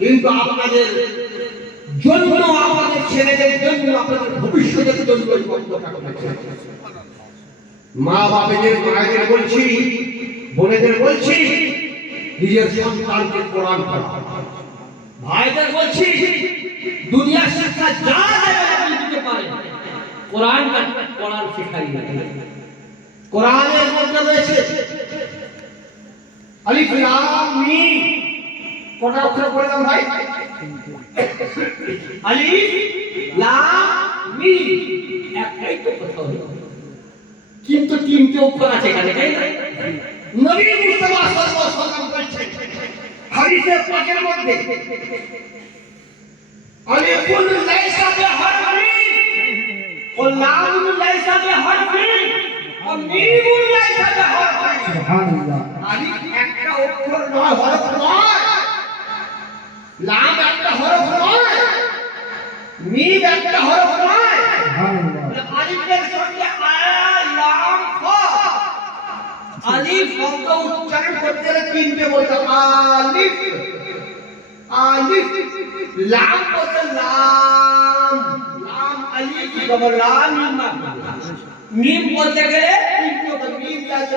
কিন্তু আপনাদের জন্য আমাদের ছেলেদের জন্য, আপনাদের ভবিষ্যতের জন্য। মা বাবাদের মায়েদের বলছি, বোনেদের বলছি, নিজের সন্তানকে কোরআন পড়া। ভাইদের বলছি, দুনিয়ার শিক্ষা যা দিতে পারেন কোরআন কোরআন শেখাই কোরআনের মধ্যে রয়েছে আলিফ লাম মিম। কটা অক্ষর দাও ভাই? আলি লা মি। একটাই তো কথা হলো। কিন্তু তিনটে অক্ষর আছে এখানে তাই না? নবী মুস্তাফা সাল্লাল্লাহু আলাইহি ওয়াসাল্লাম বলছেন হাদিসের পাকের মধ্যে আলি কুল লাইসা বি বিহারফিন ও লামুন লাইসা বি বিহারফিন ও মিমুন লাইসা বি বিহারফিন সুবহানাল্লাহ। আলি একটা অক্ষর নয় হলো লাম একটা হরফ নয়। মিম একটা হরফ নয়। মানে আলিফের সঙ্গে লাম খ। আলিফ শব্দ উচ্চারণ করতে গেলে তিনটে বলতে আলিফ। আলিফ। লাম বলতে লাম। লাম আলিফ বলতে লাম মিম বলতে গেলে তিনটে মিম আছে?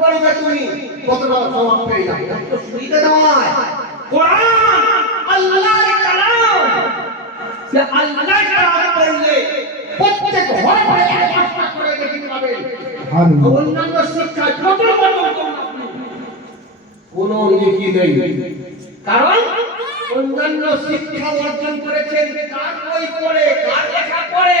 পড়িবে তুমি। কতটা সওয়াব পেয়ে যাবে? এত নয়। কোরআন আল্লাহ কালাম। যে আল্লাহ কালাম পড়লে প্রত্যেক ঘরে ঘরে এক একটা করে দেখতে পাবে অন্যান্য শিক্ষা যত রকম কোনো। ইঙ্গিত নেই। কারণ অন্যান্য শিক্ষা অর্জন করেছেন কার বই পড়ে কার লেখা পড়ে